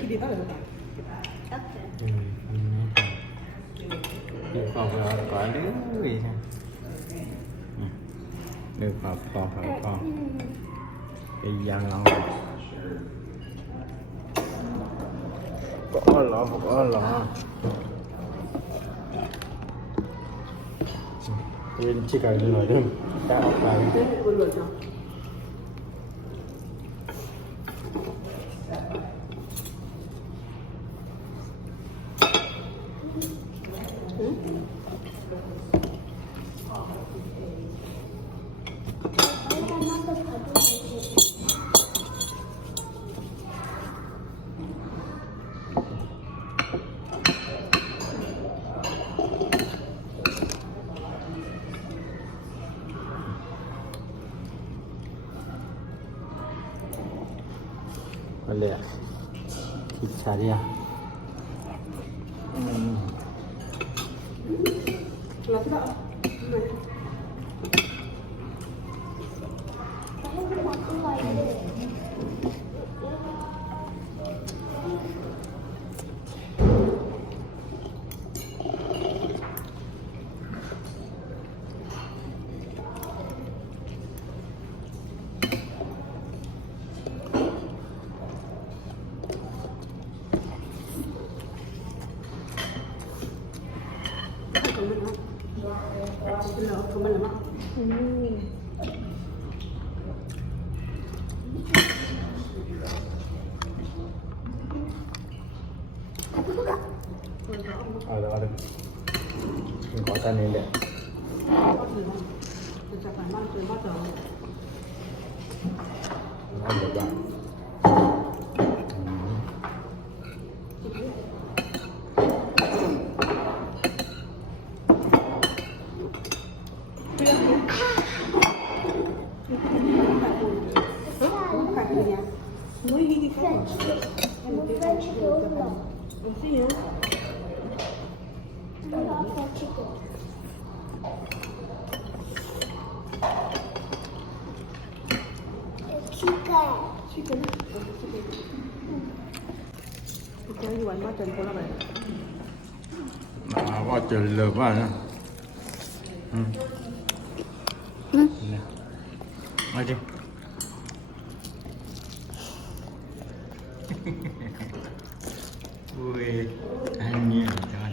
TV bắt đầu tắt được còn quả đứa gì sao được còn cái gian lon có lọ bên chỉ cần rồi thôi ta học bài boleh kita dia ada important ini deh ada bang có trời lợp quá nữa nói đi ui anh nhiều cho anh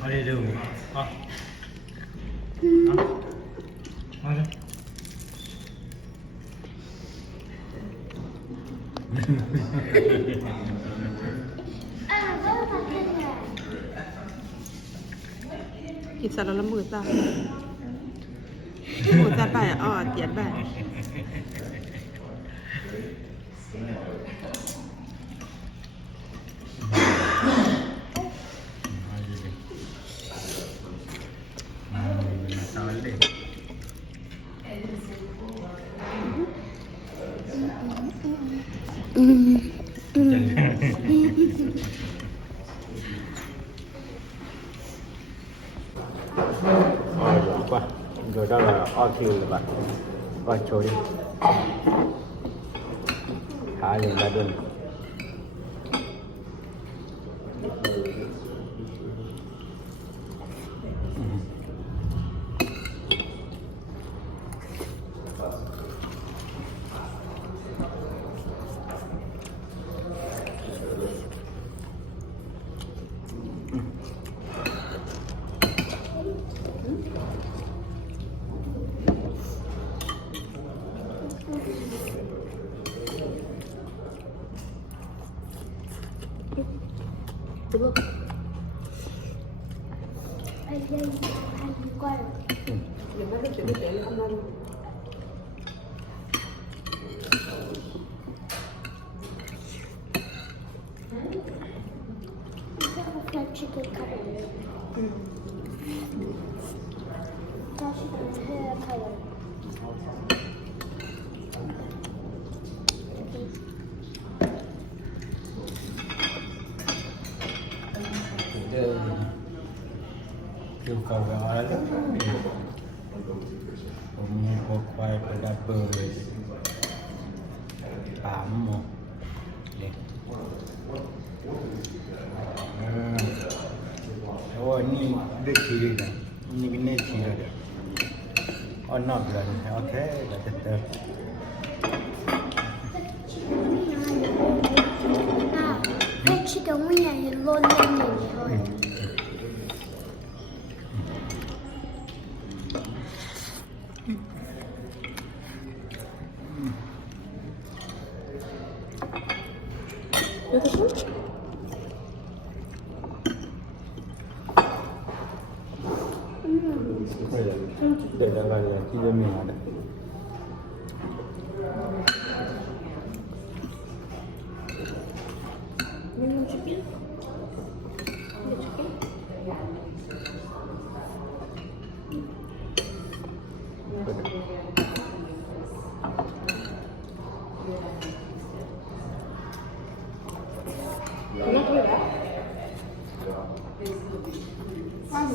ở đây đườngกินสารละมือจ้าหมูจ้าไปอ๋อเตียนไปqua rồi đó là OQ là bạn qua chỗ đi thả lên là đường đúng không? Anh quay rồi. Đừng nói cái chuyện để không ăn. Chicken curry. Chicken hair color. kau ada. Punya kokai pada ber. Kamu. Ni. Oh ni dia kiri dah. Ini kena kiri dah. Oh nak dah. Okay, dah tetap. fried chicken wing yang yellow ni. 이것도 술? Để đang gọi là chi cho mình ở đây. 면 줄게. 이거 줄게. 이거 또 왜? 아니.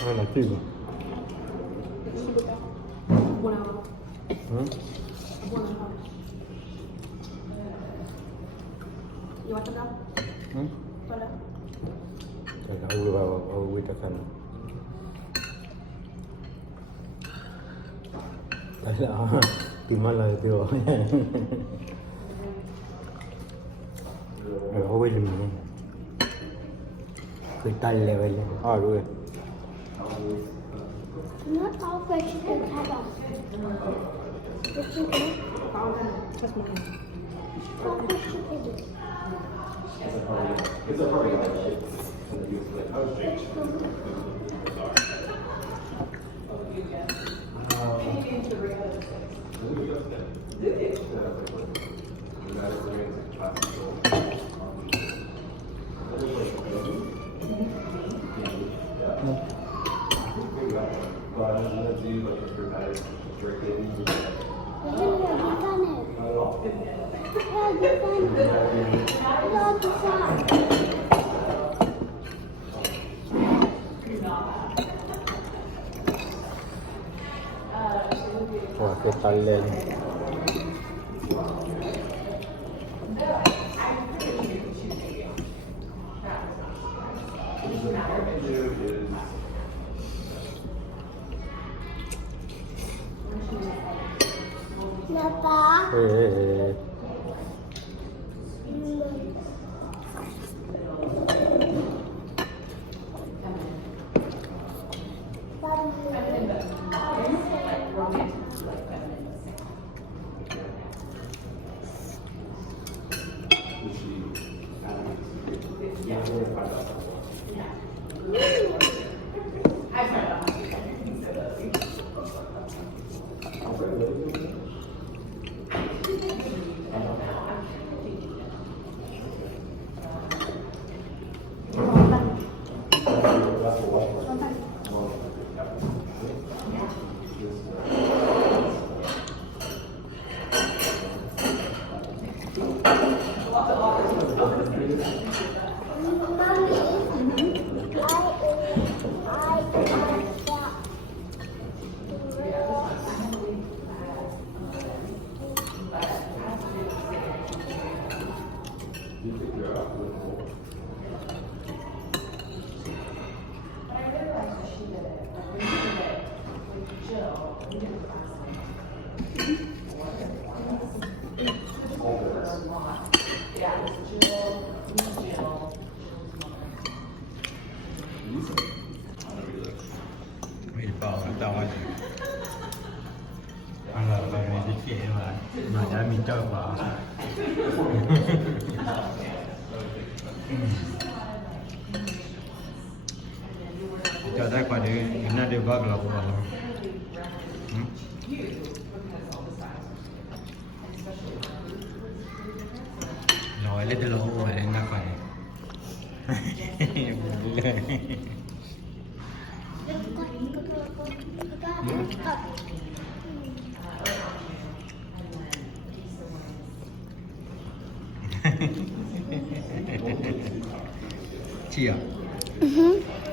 Hay là chim. 뭐라고? 뭐라고? 이거 왔다. 빨라. Trời ơi, vào quy tắc thành. Đấy là tìm ăn lời tiêu. Rồi ô bên mình. Cái tay lẹ vậy. Rồi. Not all fried chicken have a. The chicken. Just my hand. All fried chicken. Wah, cái tay lên. Papa. Ê. Mà đã mình cho vào cho ได้กว่าเดิมน่าเดือดบ้าเราบ้าเราลอยเลยจะลอยเลยนักไป เชี่ย Mhm.